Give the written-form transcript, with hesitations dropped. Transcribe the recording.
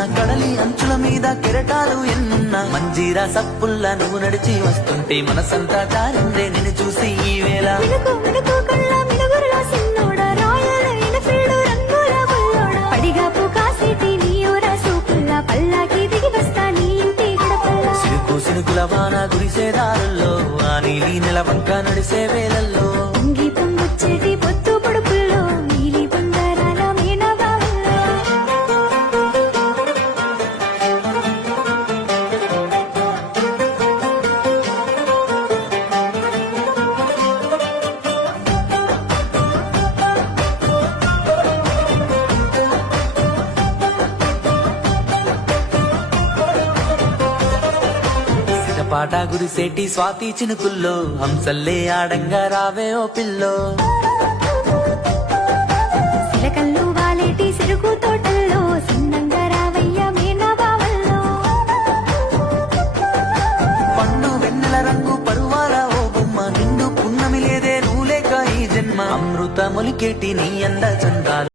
ఎన్నున్న కడలి అంచుల మీద కెరటాలు ఎన్నున్న మంజీరా సప్పుల్లా నువ్వు నడిచి వస్తుంటే మనసంతా జారిందే నిన్ను చూసి ఈ వేళ సినుకుల వాన గురిసే దారుల్లో ఆ నీలి నెలవంక నడిసే వేళల్లో పొంగొచ్చేటి పొత్తు పడుపుల్లో నీలి బంగారాల మీనబావుల్లో పాట గురిసేటి స్వాతి చినుకుల్లో హంసల్లే ఆడంగా రావే ఓ పిల్లో సిలకల్లు వాలేటి సిరుకు తోటల్లో సిన్నంగా రావయ్య మీనబావల్లో పండు వెన్నెల రంగు పరువాల ఓ బొమ్మ నిండు పున్నమి లేదే నువ్వు లేక ఈ జన్మ అమృత మొలికేటి నీ అంద చందాలు